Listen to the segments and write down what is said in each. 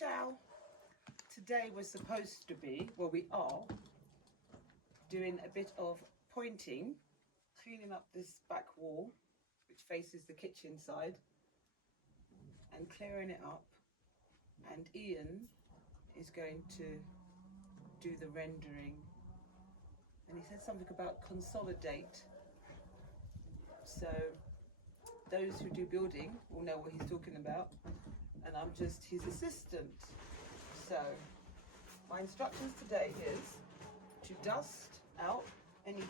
Ciao. Today we're supposed to be, well we are, doing a bit of pointing, cleaning up this back wall which faces the kitchen side and clearing it up, and Ian is going to do the rendering, and he said something about consolidate, so those who do building will know what he's talking about, and I'm just his assistant. So my instructions today is to dust out any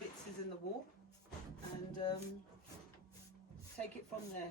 bits in the wall and take it from there.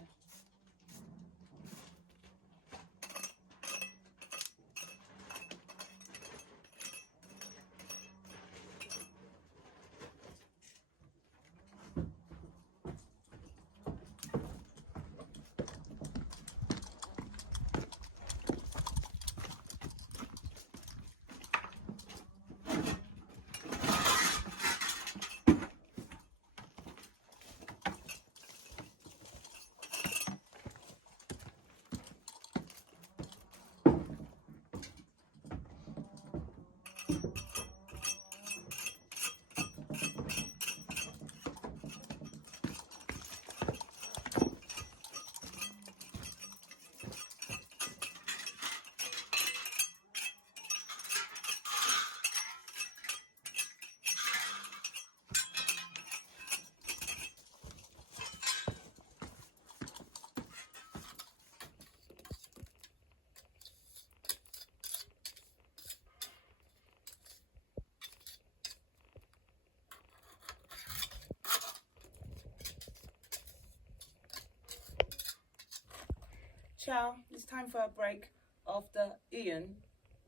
Ciao, it's time for a break after Ian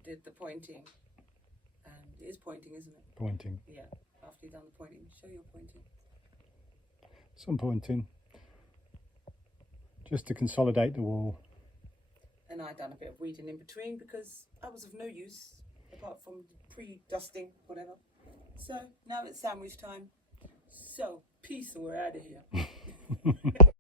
did the pointing. It is pointing, isn't it? Pointing. Yeah, after you've done the pointing. Show your pointing. Some pointing. Just to consolidate the wall. And I done a bit of weeding in between because I was of no use apart from pre-dusting, whatever. So now it's sandwich time. So, peace and we're out of here.